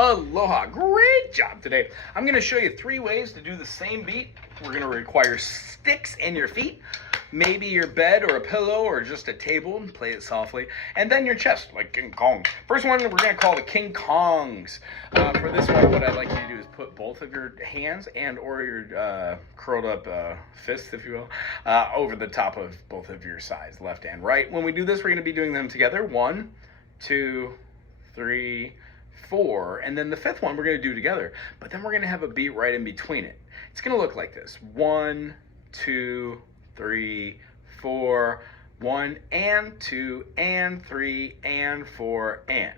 Aloha, great job today. I'm going to show you 3 ways to do the same beat. We're going to require sticks in your feet, maybe your bed or a pillow or just a table, and play it softly, and then your chest, like King Kong. First one we're going to call the King Kongs. For this one, what I'd like you to do is put both of your hands and or your curled up fists, if you will, over the top of both of your sides, left and right. When we do this, we're going to be doing them together. 1, 2, 3, 4, and then the 5th one we're going to do together, but then we're going to have a beat right in between it. It's going to look like this: 1, 2, 3, 4, 1 and 2 and 3 and 4 and.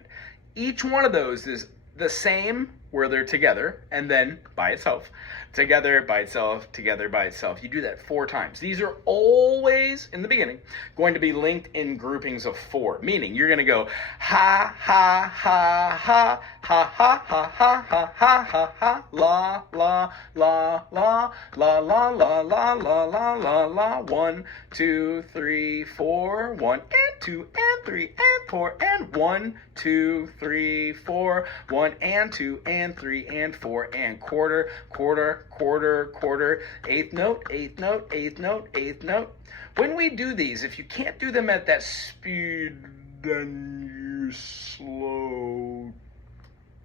Each one of those is the same where they're together and then by itself, together by itself, together by itself. You do that 4 times. These are always, in the beginning, going to be linked in groupings of 4, meaning you're going to go ha, ha, ha, ha, ha, ha, ha, ha, ha, ha, ha, ha, la, la, la, la, la, la, la, la, la, la, la, la, 1, 2, 3, 4, 1 and 2 and 3 and 4 and 1, 2, 3, 4, 1 and 2 and 3 and 4 and quarter, quarter, quarter, quarter, 8th note, 8th note, 8th note, 8th note. When we do these, if you can't do them at that speed, then you slow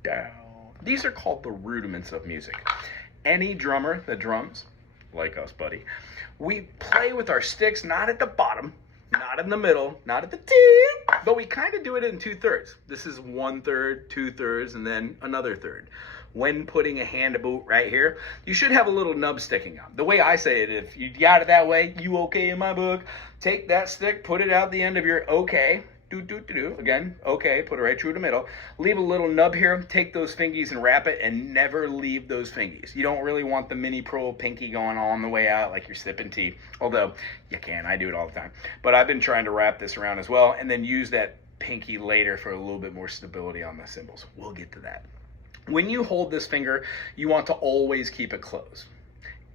down. These are called the rudiments of music. Any drummer that drums, like us, buddy, we play with our sticks not at the bottom, not in the middle, not at the tip, but we kind of do it in 2/3. This is 1/3, 2/3, and then another third. When putting a hand about right here, you should have a little nub sticking out. The way I say it, if you got it that way, you okay in my book. Take that stick, put it out the end of your okay. Again, okay, put it right through the middle. Leave a little nub here, take those fingies and wrap it, and never leave those fingies. You don't really want the mini pro pinky going on the way out like you're sipping tea. Although, you can, I do it all the time. But I've been trying to wrap this around as well, and then use that pinky later for a little bit more stability on the cymbals. We'll get to that. When you hold this finger, you want to always keep it closed.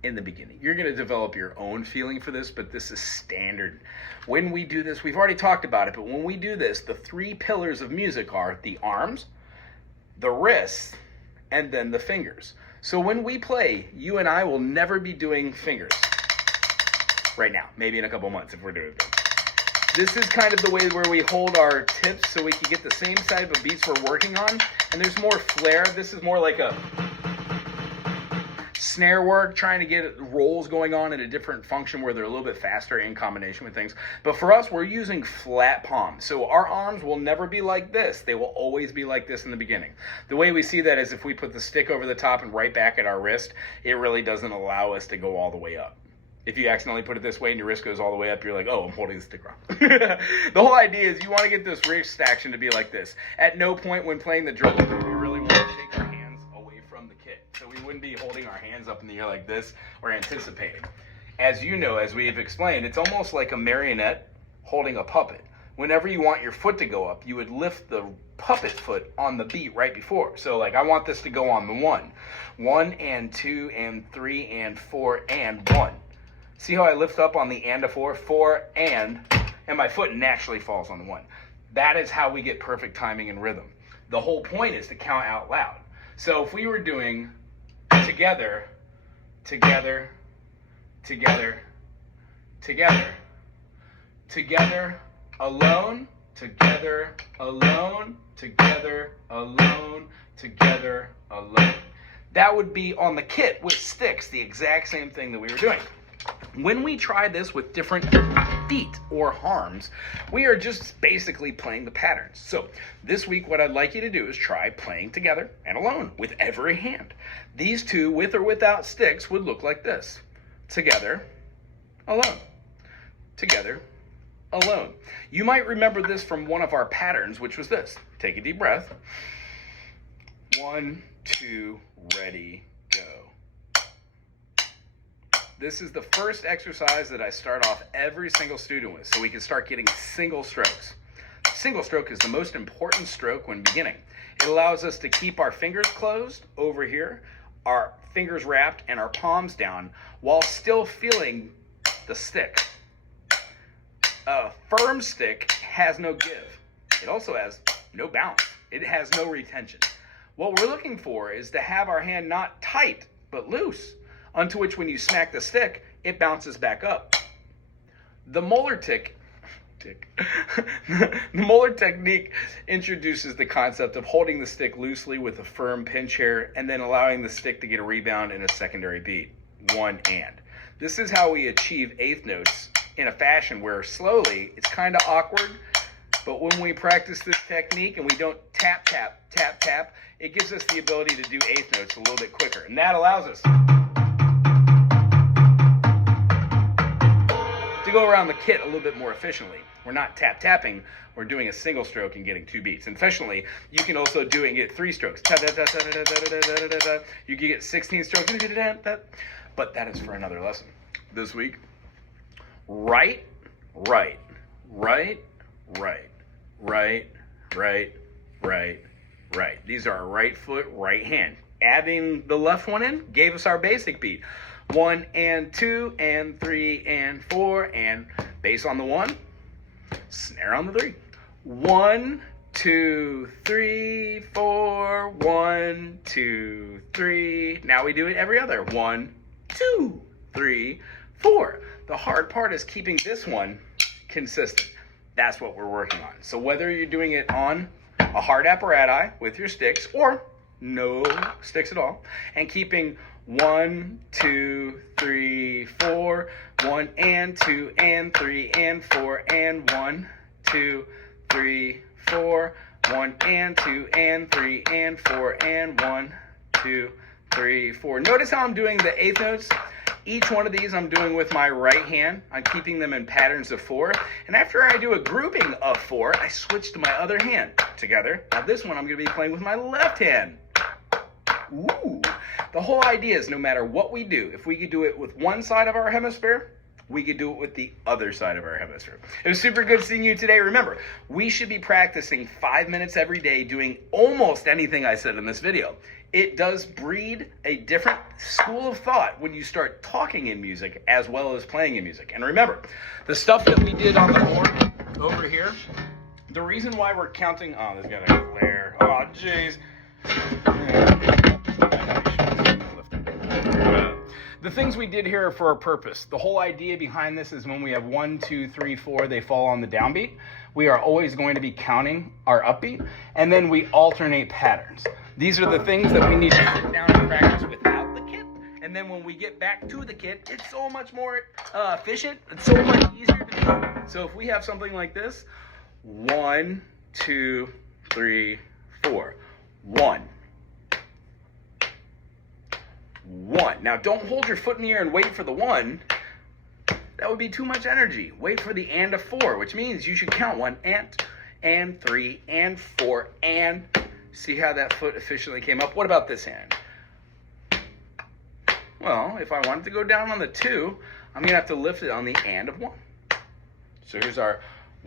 In the beginning, you're going to develop your own feeling for this, but this is standard. When we do this, we've already talked about it, but when we do this, the 3 pillars of music are the arms, the wrists, and then the fingers. So when we play, you and I will never be doing fingers right now, maybe in a couple months if we're doing it. This is kind of the way where we hold our tips so we can get the same type of beats we're working on, and there's more flair. This is more like a snare work, trying to get rolls going on in a different function where they're a little bit faster in combination with things. But for us, we're using flat palms. So our arms will never be like this. They will always be like this in the beginning. The way we see that is if we put the stick over the top and right back at our wrist, it really doesn't allow us to go all the way up. If you accidentally put it this way and your wrist goes all the way up, you're like, oh, I'm holding the stick wrong. The whole idea is you want to get this wrist action to be like this. At no point when playing the drum, we really want to take our hands away from the kit. So we wouldn't be holding our hands up in the air like this or anticipating. As you know, as we've explained, it's almost like a marionette holding a puppet. Whenever you want your foot to go up, you would lift the puppet foot on the beat right before. So like I want this to go on the 1. 1 and 2 and 3 and 4 and 1. See how I lift up on the and a 4, 4 and my foot naturally falls on the 1. That is how we get perfect timing and rhythm. The whole point is to count out loud. So if we were doing together, together, together, together, together, alone, together, alone, together, alone, together, alone. That would be on the kit with sticks, the exact same thing that we were doing. When we try this with different feet or arms, we are just basically playing the patterns. So this week, what I'd like you to do is try playing together and alone with every hand. These 2, with or without sticks, would look like this. Together, alone. Together, alone. You might remember this from one of our patterns, which was this. Take a deep breath. 1, 2, ready, go. This is the first exercise that I start off every single student with, so we can start getting single strokes. Single stroke is the most important stroke when beginning. It allows us to keep our fingers closed over here, our fingers wrapped, and our palms down, while still feeling the stick. A firm stick has no give. It also has no bounce. It has no retention. What we're looking for is to have our hand not tight, but loose, unto which when you smack the stick, it bounces back up. The Moeller the Moeller technique introduces the concept of holding the stick loosely with a firm pinch here and then allowing the stick to get a rebound in a secondary beat. One and. This is how we achieve eighth notes in a fashion where slowly it's kind of awkward, but when we practice this technique and we don't tap, tap, tap, tap, it gives us the ability to do eighth notes a little bit quicker. And that allows us to go around the kit a little bit more efficiently. We're not tap tapping, we're doing a single stroke and getting 2 beats. And efficiently, you can also do it and get 3 strokes. You can get 16 strokes, but that is for another lesson. This week, right, right, right, right, right, right, right, right. These are our right foot, right hand. Adding the left one in gave us our basic beat. 1 and 2 and 3 and 4 and bass on the 1, snare on the 3. 1, 2, 3, 4, 1, 2, 3. Now we do it every other. 1, 2, 3, 4. The hard part is keeping this one consistent. That's what we're working on. So whether you're doing it on a hard apparatus with your sticks or no sticks at all, and keeping 1, 2, 3, 4, 1 and 2 and 3 and 4 and 1, 2, 3, 4, 1 and 2 and 3 and 4 and 1, 2, 3, 4. Notice how I'm doing the eighth notes. Each one of these I'm doing with my right hand. I'm keeping them in patterns of 4. And after I do a grouping of 4, I switch to my other hand together. Now this one I'm going to be playing with my left hand. Ooh. The whole idea is no matter what we do, if we could do it with one side of our hemisphere, we could do it with the other side of our hemisphere. It was super good seeing you today. Remember, we should be practicing 5 minutes every day doing almost anything I said in this video. It does breed a different school of thought when you start talking in music as well as playing in music. And remember, the stuff that we did on the board over here, the reason why we're counting, oh, there's got a glare, oh, jeez. The things we did here are for a purpose. The whole idea behind this is when we have 1, 2, 3, 4, they fall on the downbeat. We are always going to be counting our upbeat, and then we alternate patterns. These are the things that we need to sit down and practice without the kit. And then when we get back to the kit, it's so much more efficient. It's so much easier to do. So if we have something like this, 1, 2, 3, 4. 1. 1. Now don't hold your foot in the air and wait for the 1. That would be too much energy. Wait for the and of 4, which means you should count 1 and 3 and 4 and. See how that foot efficiently came up? What about this hand? Well, if I wanted to go down on the 2, I'm going to have to lift it on the and of 1. So here's our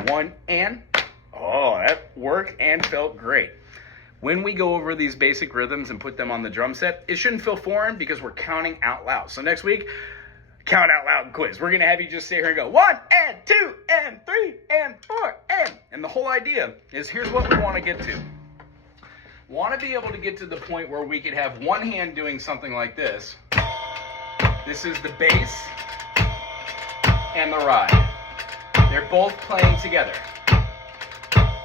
1 and. Oh, that worked and felt great. When we go over these basic rhythms and put them on the drum set, it shouldn't feel foreign because we're counting out loud. So next week, count out loud quiz. We're going to have you just sit here and go 1 and 2 and 3 and 4 and. And the whole idea is here's what we want to get to. Want to be able to get to the point where we could have one hand doing something like this. This is the bass and the ride. They're both playing together.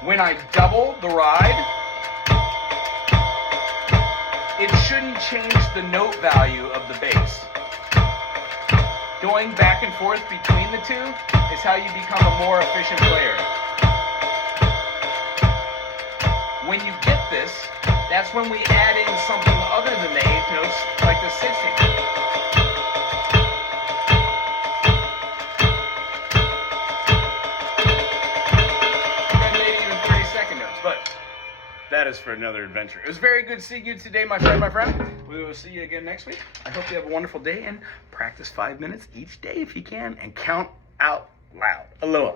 When I double the ride, it shouldn't change the note value of the bass. Going back and forth between the two is how you become a more efficient player. When you get this, that's when we add in something other than the eighth notes, like the 16th. And maybe even 32nd notes, but that is for another adventure. It was very good seeing you today, my friend. We will see you again next week. I hope you have a wonderful day and practice 5 minutes each day if you can and count out loud. Aloha.